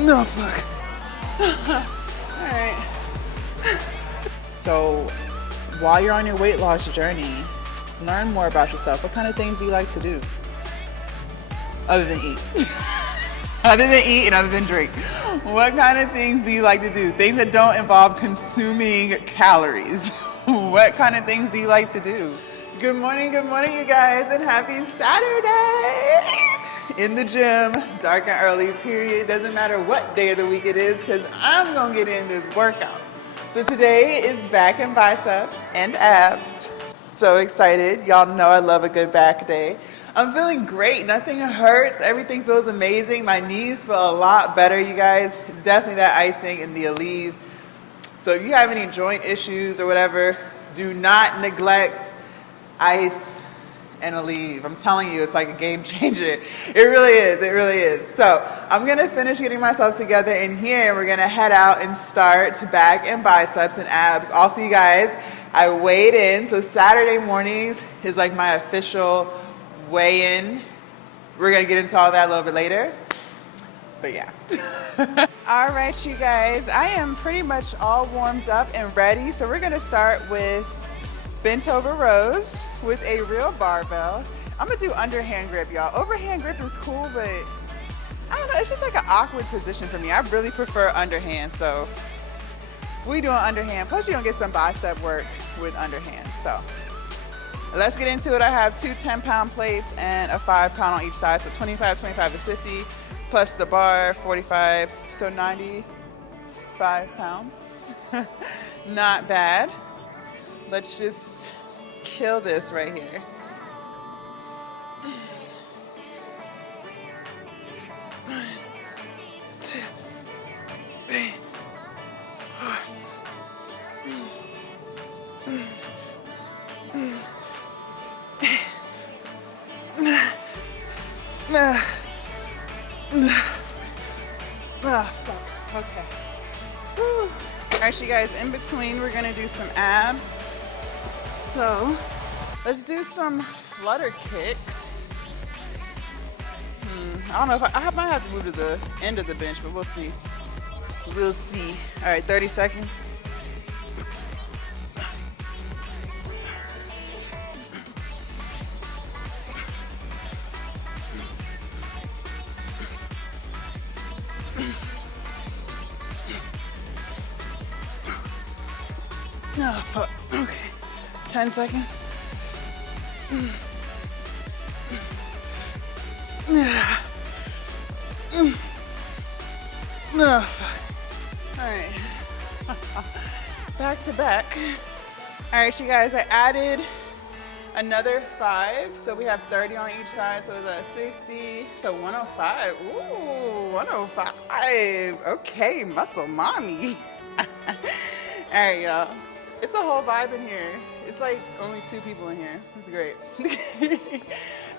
No, fuck. All right. So, while you're on your weight loss journey, learn more about yourself. What kind of things do you like to do? Other than eat. Other than eat and other than drink. What kind of things do you like to do? Things that don't involve consuming calories. What kind of things do you like to do? Good morning, you guys, and happy Saturday! In the gym, dark and early, period. Doesn't matter what day of the week it is, because I'm gonna get in this workout. So today is back and biceps and abs. So excited. Y'all know I love a good back day. I'm feeling great. Nothing hurts. Everything feels amazing. My knees feel a lot better, you guys. It's definitely that icing in the Aleve. So if you have any joint issues or whatever, do not neglect ice and Aleve. I'm telling you, it's like a game changer. It really is. It really is. So I'm going to finish getting myself together in here, and we're going to head out and start back and biceps and abs. Also, you guys, I weighed in. So Saturday mornings is like my official weigh-in. We're going to get into all that a little bit later. But yeah. All right, you guys. I am pretty much all warmed up and ready. So we're going to start with bent over rows with a real barbell. I'm going to do underhand grip, y'all. Overhand grip is cool, but I don't know. It's just like an awkward position for me. I really prefer underhand. So we doing underhand. Plus, you're going to get some bicep work with underhand. So let's get into it. I have two 10-pound plates and a 5-pound on each side. So 25 is 50, plus the bar, 45. So 95 pounds. Not bad. Let's just kill this right here. One, two, three, four. Okay. Whew. All right, you guys, in between, we're gonna do some abs. So let's do some flutter kicks. I don't know if I might have to move to the end of the bench, but we'll see. We'll see. All right, 30 seconds. Oh, fuck. Okay. 10 seconds. Oh, fuck. All right. Back to back. All right, you guys, I added another 5. So we have 30 on each side. So it's 60. So 105. Ooh, 105. Okay, muscle mommy. All right, y'all. It's a whole vibe in here. It's like only 2 people in here. It's great.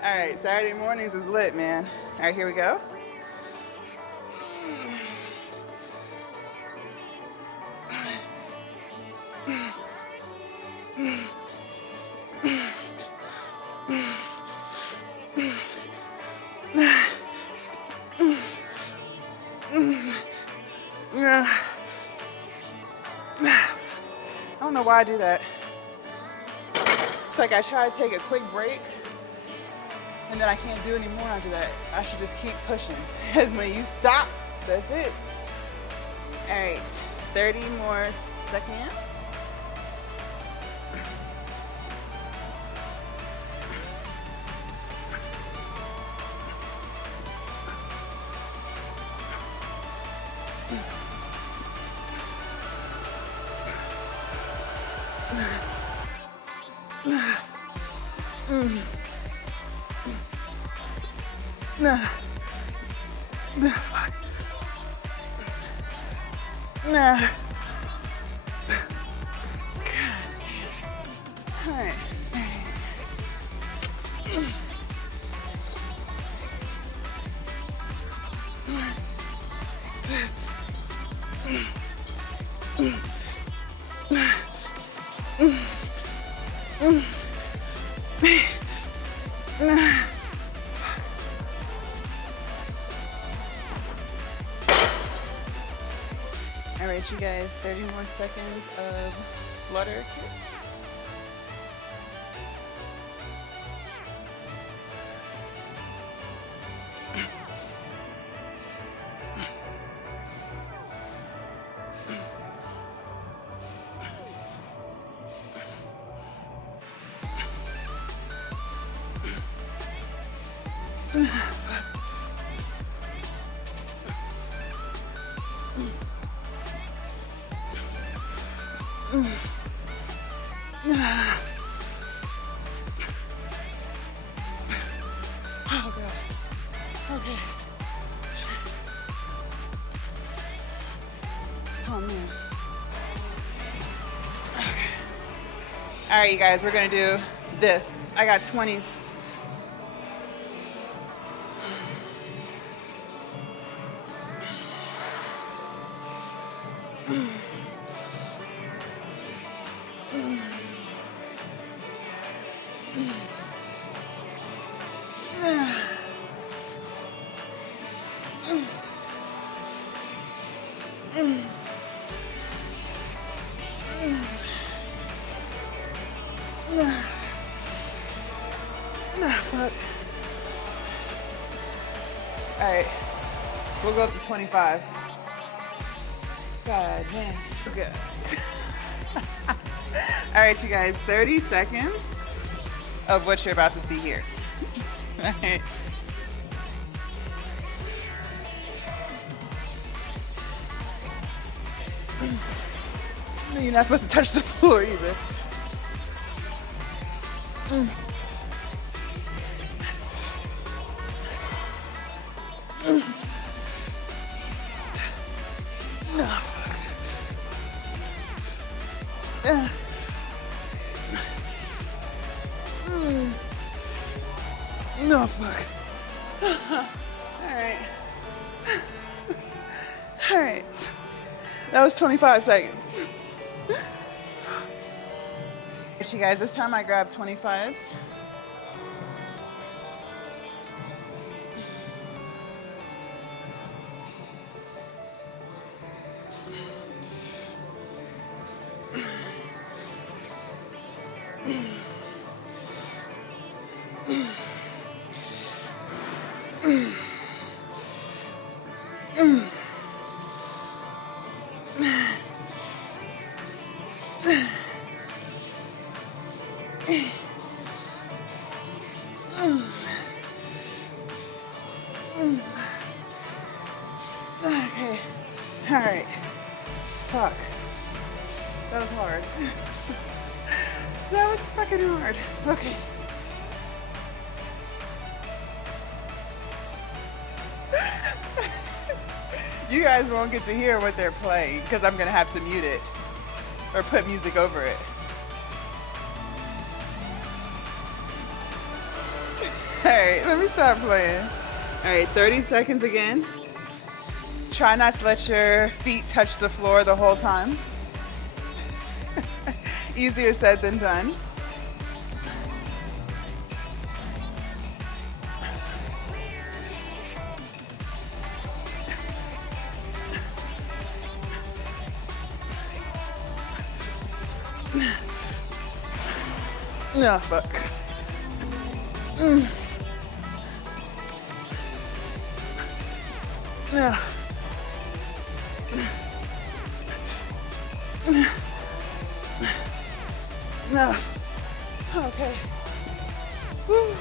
All right, Saturday mornings is lit, man. All right, here we go. I don't know why I do that. It's like I try to take a quick break and then I can't do any more after that. I should just keep pushing. Because when you stop, that's it. All right, 30 more seconds. All right. guys, 30 more seconds of flutter kicks. Oh God. Okay. Oh man. Okay. All right, you guys, we're gonna do this. I got 20s. All right, we'll go up to 25. God, man, good. All right, you guys, 30 seconds of what you're about to see here. All right. You're not supposed to touch the floor either. No, fuck. All right. All right. That was 25 seconds. You guys, this time I grabbed 25s. Okay. All right. Fuck. That was hard. That was fucking hard. Okay. You guys won't get to hear what they're playing because I'm gonna have to mute it or put music over it. All right, let me stop playing. All right, 30 seconds again. Try not to let your feet touch the floor the whole time. Easier said than done. No, fuck. No. No. Okay. Woo.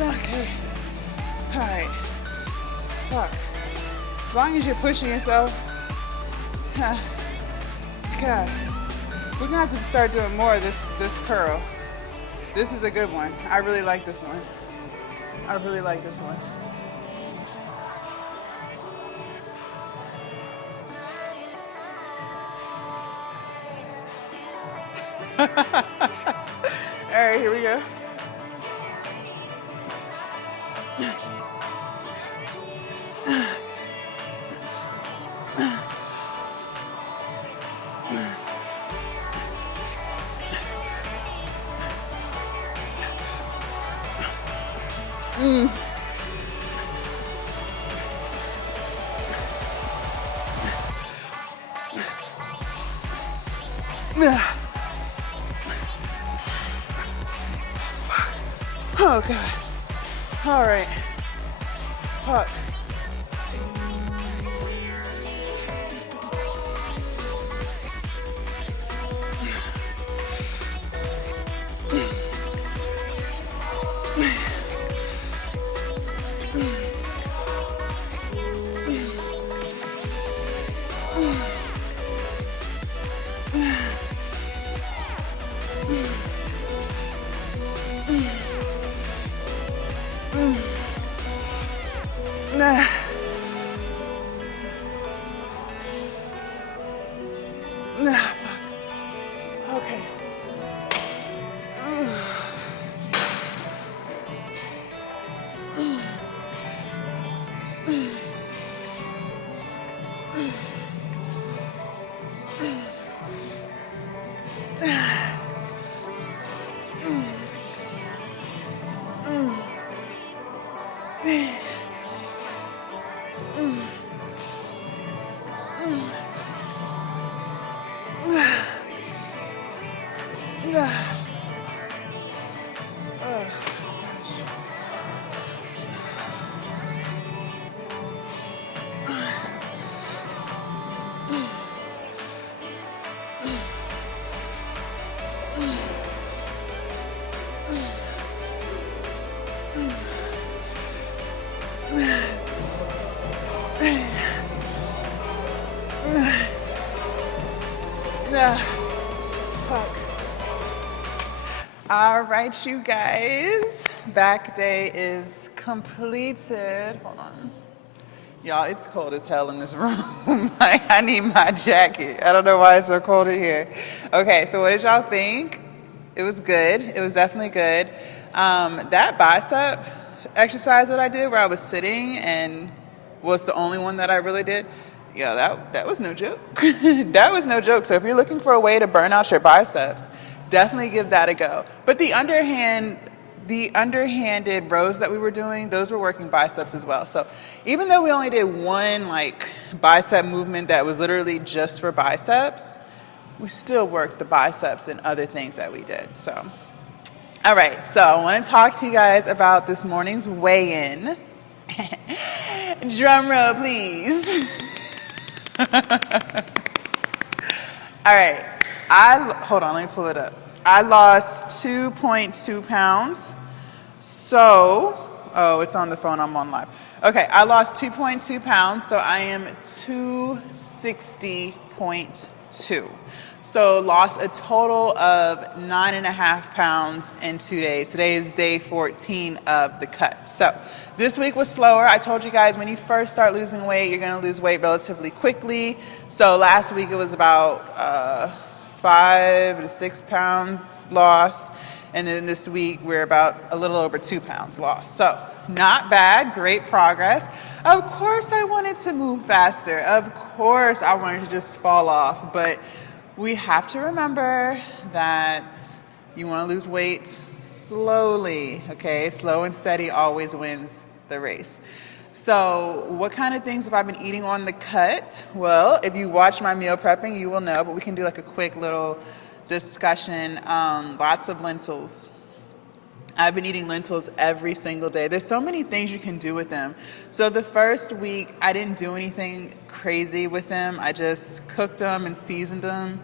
Okay. All right. Fuck. As long as you're pushing yourself. God. We're gonna have to start doing more of this curl. This is a good one. I really like this one. I really like this one. All right, here we go. Oh God. All right. Fuck. Fuck. Okay. Fuck. All right, you guys. Back day is completed. Hold on. Y'all, it's cold as hell in this room. Like, I need my jacket. I don't know why it's so cold in here. Okay, so what did y'all think? It was good. It was definitely good. That bicep exercise that I did where I was sitting and was the only one that I really did, yeah, that was no joke. That was no joke. So if you're looking for a way to burn out your biceps, definitely give that a go. But the underhanded rows that we were doing, those were working biceps as well. So even though we only did one like bicep movement that was literally just for biceps, we still worked the biceps and other things that we did. So, all right. So I want to talk to you guys about this morning's weigh-in. Drum roll, please. All right. Hold on, let me pull it up. I lost 2.2 pounds. So, it's on the phone, I'm on live. Okay, I lost 2.2 pounds, so I am 260.2. So lost a total of 9.5 pounds in 2 days. Today is day 14 of the cut. So this week was slower. I told you guys when you first start losing weight, you're gonna lose weight relatively quickly. So last week it was about 5 to 6 pounds lost. And then this week we're about a little over 2 pounds lost. So not bad, great progress. Of course I wanted to move faster. Of course I wanted to just fall off, but we have to remember that you want to lose weight slowly, okay? Slow and steady always wins the race. So what kind of things have I been eating on the cut? Well, if you watch my meal prepping, you will know, but we can do like a quick little discussion. Lots of lentils. I've been eating lentils every single day. There's so many things you can do with them. So the first week, I didn't do anything crazy with them. I just cooked them and seasoned them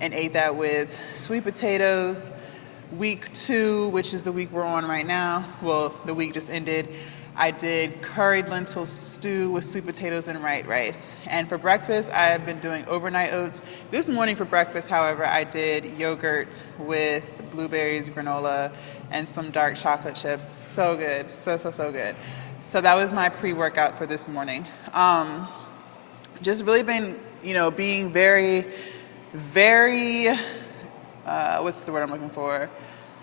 and ate that with sweet potatoes. Week 2, which is the week we're on right now, well, the week just ended, I did curried lentil stew with sweet potatoes and white rice. And for breakfast, I have been doing overnight oats. This morning for breakfast, however, I did yogurt with blueberries, granola, and some dark chocolate chips. So good, so good. So that was my pre-workout for this morning. Just really been, being very what's the word I'm looking for?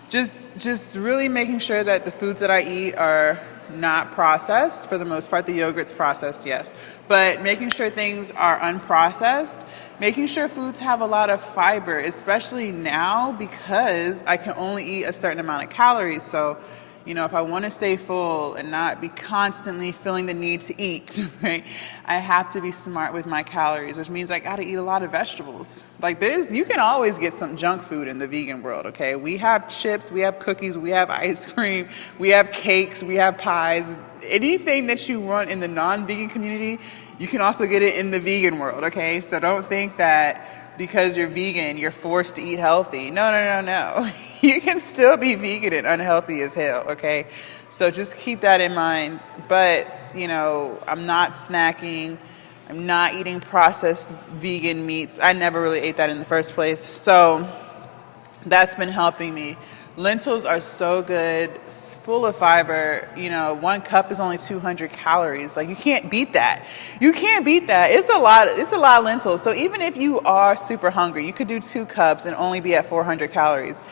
Just really making sure that the foods that I eat are not processed. For the most part, the yogurt's processed, yes, but making sure things are unprocessed, making sure foods have a lot of fiber, especially now because I can only eat a certain amount of calories. So, you know, if I want to stay full and not be constantly feeling the need to eat, right, I have to be smart with my calories, which means I got to eat a lot of vegetables. Like you can always get some junk food in the vegan world, okay? We have chips, we have cookies, we have ice cream, we have cakes, we have pies. Anything that you want in the non-vegan community, you can also get it in the vegan world, okay? So don't think that because you're vegan, you're forced to eat healthy. No, no, no, no. You can still be vegan and unhealthy as hell, okay? So just keep that in mind. But, you know, I'm not snacking. I'm not eating processed vegan meats. I never really ate that in the first place. So that's been helping me. Lentils are so good, it's full of fiber. You know, 1 cup is only 200 calories. Like, you can't beat that. You can't beat that. It's a lot of lentils. So even if you are super hungry, you could do 2 cups and only be at 400 calories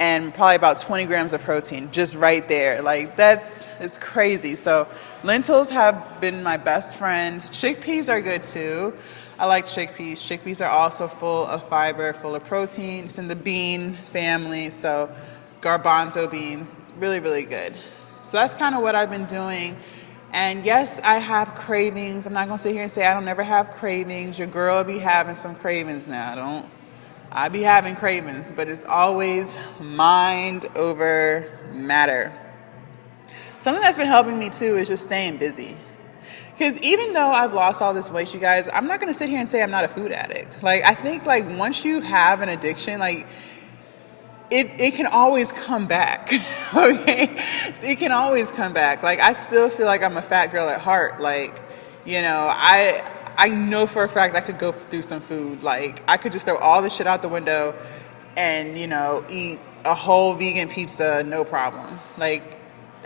and probably about 20 grams of protein just right there. Like, it's crazy. So lentils have been my best friend. Chickpeas are good too. I like chickpeas. Chickpeas are also full of fiber, full of protein. It's in the bean family. So garbanzo beans, really, really good. So that's kind of what I've been doing. And yes, I have cravings. I'm not going to sit here and say I don't never have cravings. Your girl will be having some cravings now. I be having cravings, but it's always mind over matter. Something that's been helping me too is just staying busy. Because even though I've lost all this weight, you guys, I'm not going to sit here and say I'm not a food addict. Like, I think like once you have an addiction, like, it can always come back, okay? It can always come back. Like, I still feel like I'm a fat girl at heart. Like, you know, I know for a fact I could go through some food. Like, I could just throw all this shit out the window and, you know, eat a whole vegan pizza, no problem. Like,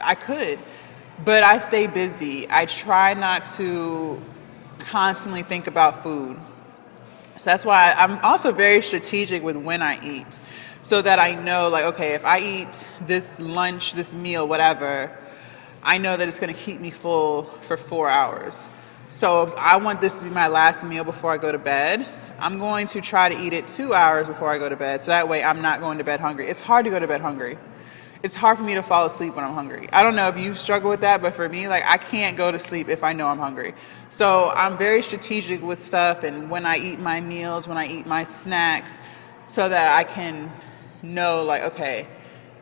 I could. But I stay busy. I try not to constantly think about food. So that's why I'm also very strategic with when I eat, so that I know, like, okay, if I eat this lunch, this meal, whatever, I know that it's going to keep me full for 4 hours. So if I want this to be my last meal before I go to bed, I'm going to try to eat it 2 hours before I go to bed. So that way I'm not going to bed hungry. It's hard to go to bed hungry. It's hard for me to fall asleep when I'm hungry. I don't know if you struggle with that, but for me, like, I can't go to sleep if I know I'm hungry. So I'm very strategic with stuff and when I eat my meals, when I eat my snacks, so that I can know, like, okay,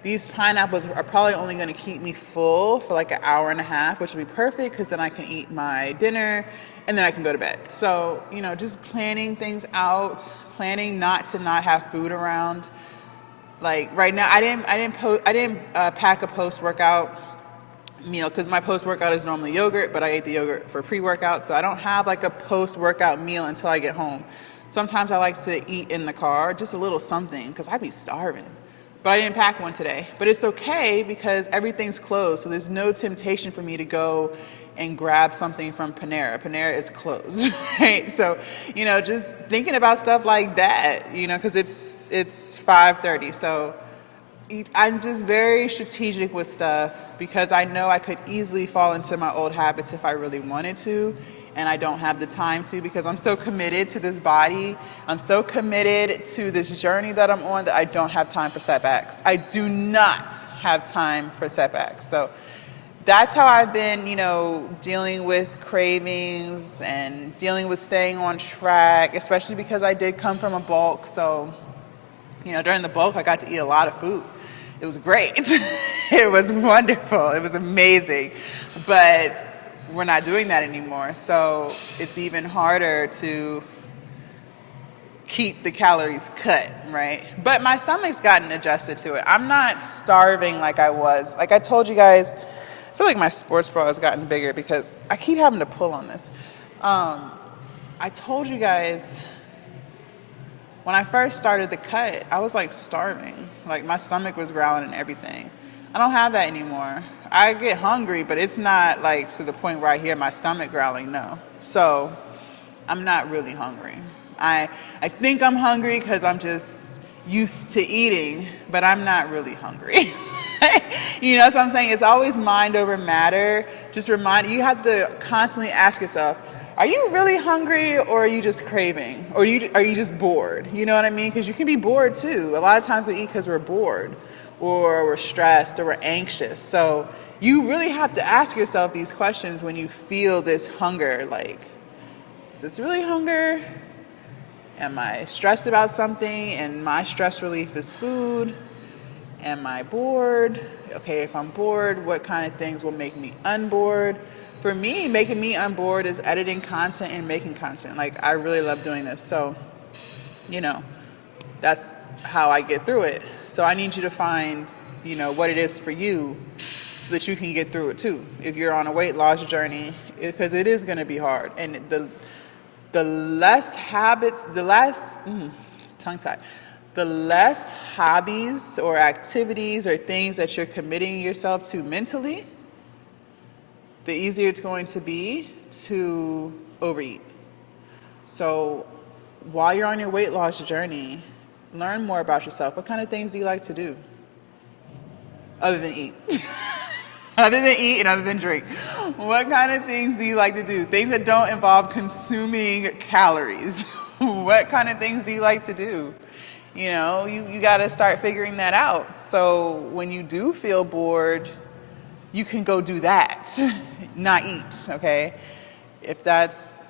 these pineapples are probably only going to keep me full for like an hour and a half, which would be perfect because then I can eat my dinner and then I can go to bed. So, you know, just planning things out, planning not to not have food around. Like right now, I didn't pack a post-workout meal because my post-workout is normally yogurt, but I ate the yogurt for pre-workout, so I don't have like a post-workout meal until I get home. Sometimes I like to eat in the car, just a little something, because I be starving. But I didn't pack one today. But it's okay because everything's closed, so there's no temptation for me to go and grab something from Panera. Panera is closed, right? So, you know, just thinking about stuff like that, you know, because it's 5:30. So I'm just very strategic with stuff because I know I could easily fall into my old habits if I really wanted to, and I don't have the time to because I'm so committed to this body. I'm so committed to this journey that I'm on that I don't have time for setbacks. I do not have time for setbacks. So that's how I've been, you know, dealing with cravings and dealing with staying on track, especially because I did come from a bulk. So, you know, during the bulk, I got to eat a lot of food. It was great. It was wonderful. It was amazing. But we're not doing that anymore. So it's even harder to keep the calories cut, right? But my stomach's gotten adjusted to it. I'm not starving like I was. Like I told you guys, I feel like my sports bra has gotten bigger because I keep having to pull on this. I told you guys when I first started the cut, I was like starving. Like my stomach was growling and everything. I don't have that anymore. I get hungry, but it's not like to the point where I hear my stomach growling, no. So I'm not really hungry. I think I'm hungry because I'm just used to eating, but I'm not really hungry. You know what I'm saying? It's always mind over matter. Just you have to constantly ask yourself, are you really hungry, or are you just craving? Or are you just bored? You know what I mean? Because you can be bored too. A lot of times we eat because we're bored, or we're stressed, or we're anxious. So you really have to ask yourself these questions when you feel this hunger. Like, is this really hunger? Am I stressed about something and my stress relief is food? Am I bored? Okay, if I'm bored, what kind of things will make me unbored? For me, making me unbored is editing content and making content. Like, I really love doing this. So, you know, that's how I get through it. So I need you to find, what it is for you so that you can get through it too. If you're on a weight loss journey, because it is going to be hard. And the less habits, the less hobbies or activities or things that you're committing yourself to mentally, the easier it's going to be to overeat. So while you're on your weight loss journey, learn more about yourself. What kind of things do you like to do other than eat? Other than eat and other than drink. What kind of things do you like to do? Things that don't involve consuming calories. What kind of things do you like to do? You got to start figuring that out. So when you do feel bored, you can go do that, not eat, okay? If that's,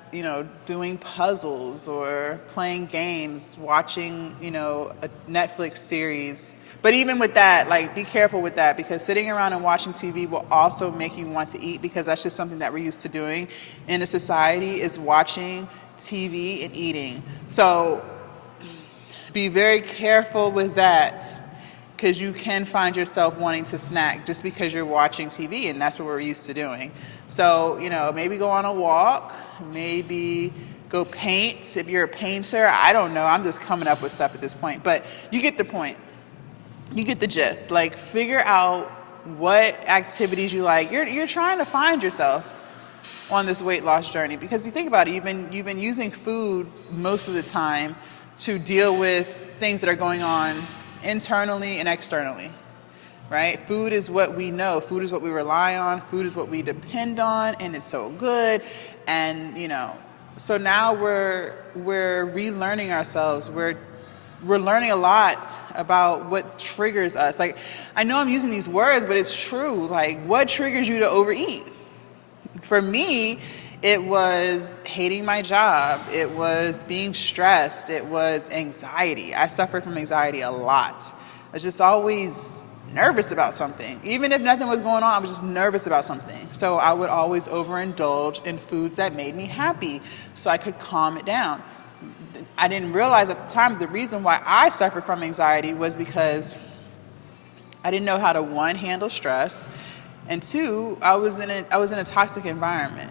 doing puzzles or playing games, watching, a Netflix series. But even with that, like, be careful with that, because sitting around and watching TV will also make you want to eat, because that's just something that we're used to doing in a society, is watching TV and eating. So be very careful with that, because you can find yourself wanting to snack just because you're watching TV, and that's what we're used to doing. So, maybe go on a walk, maybe go paint if you're a painter. I don't know. I'm just coming up with stuff at this point, but you get the point. You get the gist. Like, figure out what activities you like. You're trying to find yourself on this weight loss journey, because you think about it, you've been using food most of the time to deal with things that are going on internally and externally, right? Food is what we know. Food is what we rely on. Food is what we depend on, and it's so good. And, so now we're relearning ourselves. We're learning a lot about what triggers us. Like, I know I'm using these words, but it's true. Like, what triggers you to overeat? For me, it was hating my job. It was being stressed. It was anxiety. I suffered from anxiety a lot. I was just always nervous about something. Even if nothing was going on, I was just nervous about something. So I would always overindulge in foods that made me happy so I could calm it down. I didn't realize at the time the reason why I suffered from anxiety was because I didn't know how to, one, handle stress, and two, I was in a toxic environment.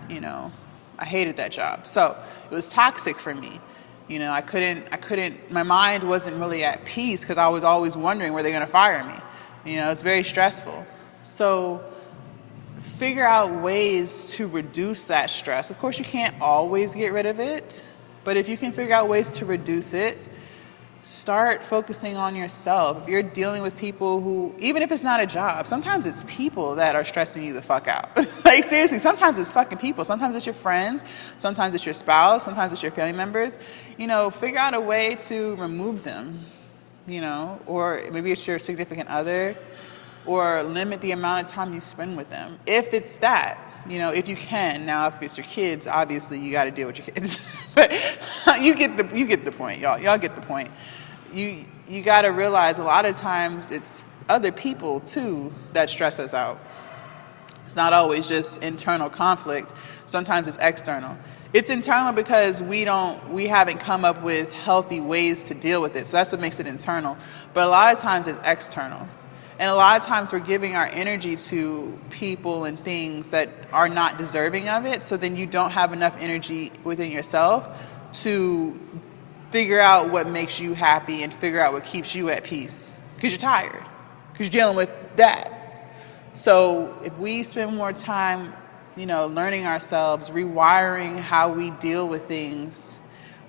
I hated that job, so it was toxic for me. I couldn't. My mind wasn't really at peace because I was always wondering, were they going to fire me? It's very stressful. So figure out ways to reduce that stress. Of course, you can't always get rid of it, but if you can figure out ways to reduce it, start focusing on yourself. If you're dealing with people who, even if it's not a job, sometimes it's people that are stressing you the fuck out. Like, seriously, sometimes it's fucking people. Sometimes it's your friends. Sometimes it's your spouse. Sometimes it's your family members. Figure out a way to remove them, or maybe it's your significant other, or limit the amount of time you spend with them. If it's that, if you can. Now, if it's your kids, obviously you got to deal with your kids. But you get the point, y'all. Y'all get the point. You got to realize a lot of times it's other people too that stress us out. It's not always just internal conflict. Sometimes it's external. It's internal because we haven't come up with healthy ways to deal with it. So that's what makes it internal. But a lot of times it's external. And a lot of times we're giving our energy to people and things that are not deserving of it. So then you don't have enough energy within yourself to figure out what makes you happy and figure out what keeps you at peace. Because you're tired. Because you're dealing with that. So if we spend more time, learning ourselves, rewiring how we deal with things,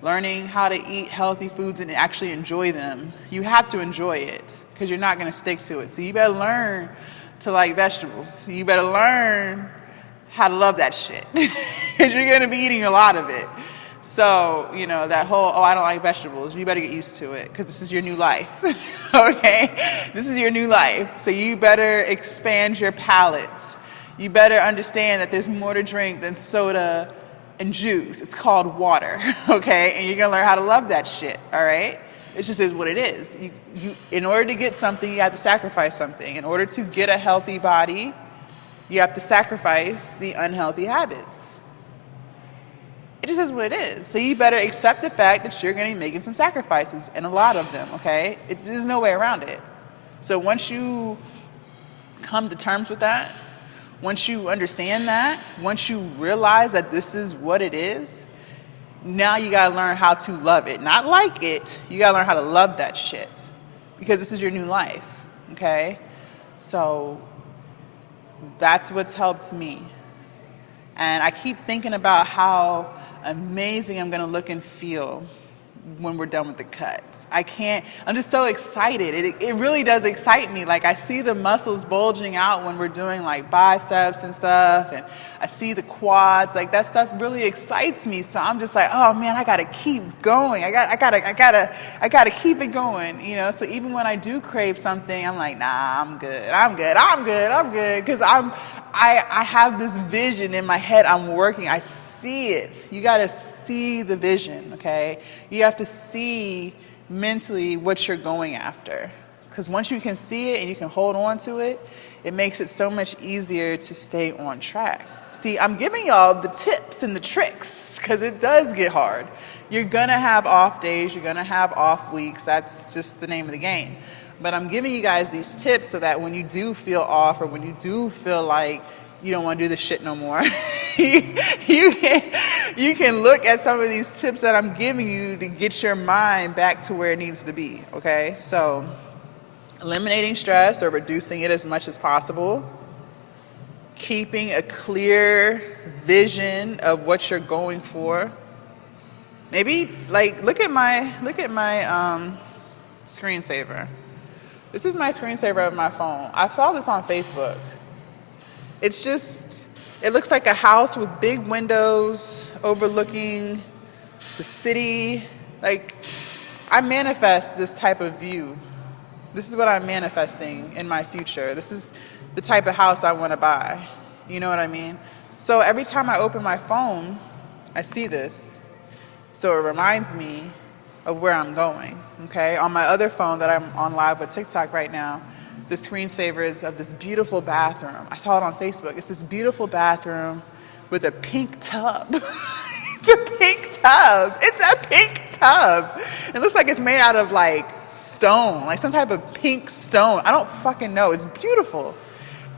learning how to eat healthy foods and actually enjoy them. You have to enjoy it because you're not going to stick to it. So you better learn to like vegetables. You better learn how to love that shit because you're going to be eating a lot of it. So, you know, that whole, oh, I don't like vegetables, you better get used to it because this is your new life, okay? This is your new life. So you better expand your palate. You better understand that there's more to drink than soda and juice. It's called water, okay? And you're going to learn how to love that shit, all right? It just is what it is. In order to get something, you have to sacrifice something. In order to get a healthy body, you have to sacrifice the unhealthy habits. It just is what it is. So you better accept the fact that you're going to be making some sacrifices, and a lot of them, okay? There's no way around it. So once you come to terms with that, once you understand that, once you realize that this is what it is, now you got to learn how to love it. Not like it. You got to learn how to love that shit because this is your new life, okay? So that's what's helped me. And I keep thinking about how amazing I'm going to look and feel when we're done with the cuts. I'm just so excited. It really does excite me. Like I see the muscles bulging out when we're doing like biceps and stuff, and I see the quads, like that stuff really excites me. So I'm just like, oh man, I got to keep going. I got to keep it going, you know? So even when I do crave something, I'm like, nah, I'm good. Cause I have this vision in my head. I'm working. I see it. You got to see the vision, okay? You have to see mentally what you're going after. Because once you can see it and you can hold on to it, it makes it so much easier to stay on track. See, I'm giving y'all the tips and the tricks because it does get hard. You're going to have off days. You're going to have off weeks. That's just the name of the game. But I'm giving you guys these tips so that when you do feel off or when you do feel like you don't want to do this shit no more, you can look at some of these tips that I'm giving you to get your mind back to where it needs to be, okay? So eliminating stress or reducing it as much as possible, keeping a clear vision of what you're going for. Maybe like look at my screensaver. This is my screensaver of my phone. I saw this on Facebook. It looks like a house with big windows overlooking the city. Like, I manifest this type of view. This is what I'm manifesting in my future. This is the type of house I want to buy. You know what I mean? So every time I open my phone, I see this. So it reminds me of where I'm going, okay? On my other phone that I'm on live with TikTok right now, the screensaver is of this beautiful bathroom. I saw it on Facebook. It's this beautiful bathroom with a pink tub. It's a pink tub. It's a pink tub. It looks like it's made out of like stone, like some type of pink stone. I don't fucking know. It's beautiful.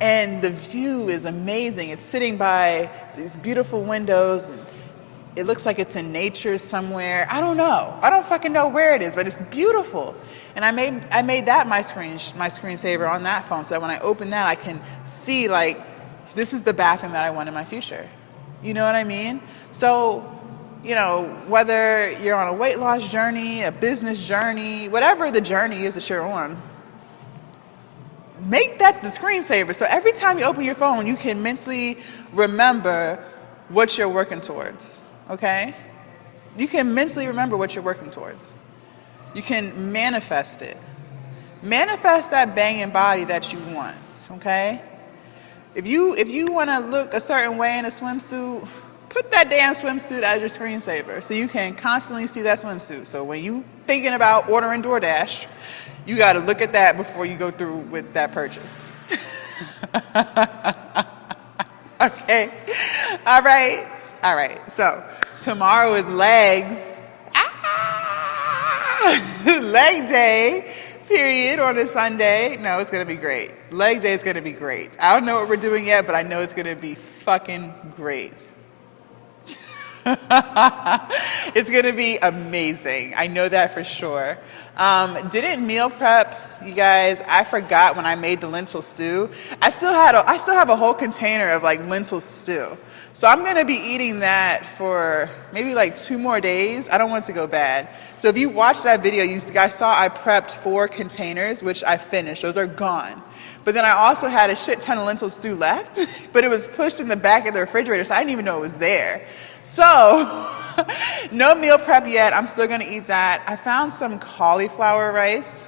And the view is amazing. It's sitting by these beautiful windows, and it looks like it's in nature somewhere. I don't know. I don't fucking know where it is, but it's beautiful. And I made that my screensaver on that phone, so that when I open that, I can see like this is the bathroom that I want in my future. You know what I mean? So, you know, whether you're on a weight loss journey, a business journey, whatever the journey is that you're on, make that the screensaver. So every time you open your phone, you can mentally remember what you're working towards. Okay? You can mentally remember what you're working towards. You can manifest it. Manifest that banging body that you want, okay? If you want to look a certain way in a swimsuit, put that damn swimsuit as your screensaver so you can constantly see that swimsuit. So when you thinking about ordering DoorDash, you got to look at that before you go through with that purchase. Okay? All right. So tomorrow is legs. Leg day, period, on a Sunday. No, it's going to be great. Leg day is going to be great. I don't know what we're doing yet, but I know it's going to be fucking great. It's going to be amazing. I know that for sure. Didn't meal prep, you guys. I forgot when I made the lentil stew. I still have a whole container of like lentil stew. So I'm gonna be eating that for maybe like 2 more days. I don't want it to go bad. So if you watched that video, you guys saw I prepped 4 containers, which I finished. Those are gone. But then I also had a shit ton of lentil stew left, but it was pushed in the back of the refrigerator, so I didn't even know it was there. So no meal prep yet. I'm still gonna eat that. I found some cauliflower rice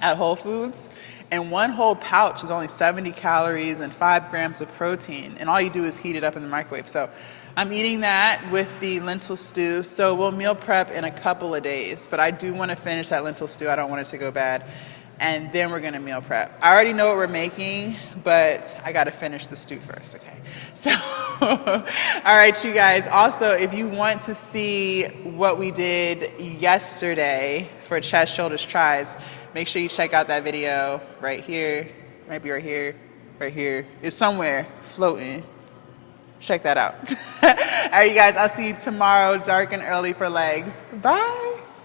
at Whole Foods, and 1 whole pouch is only 70 calories and 5 grams of protein, and all you do is heat it up in the microwave. So I'm eating that with the lentil stew. So we'll meal prep in a couple of days, but I do want to finish that lentil stew. I don't want it to go bad. And then we're gonna meal prep. I already know what we're making, but I gotta finish the stew first, okay? So, all right, you guys. Also, if you want to see what we did yesterday for chest, shoulders, tries, make sure you check out that video right here. Might be right here, right here. It's somewhere floating. Check that out. All right, you guys, I'll see you tomorrow, dark and early for legs. Bye.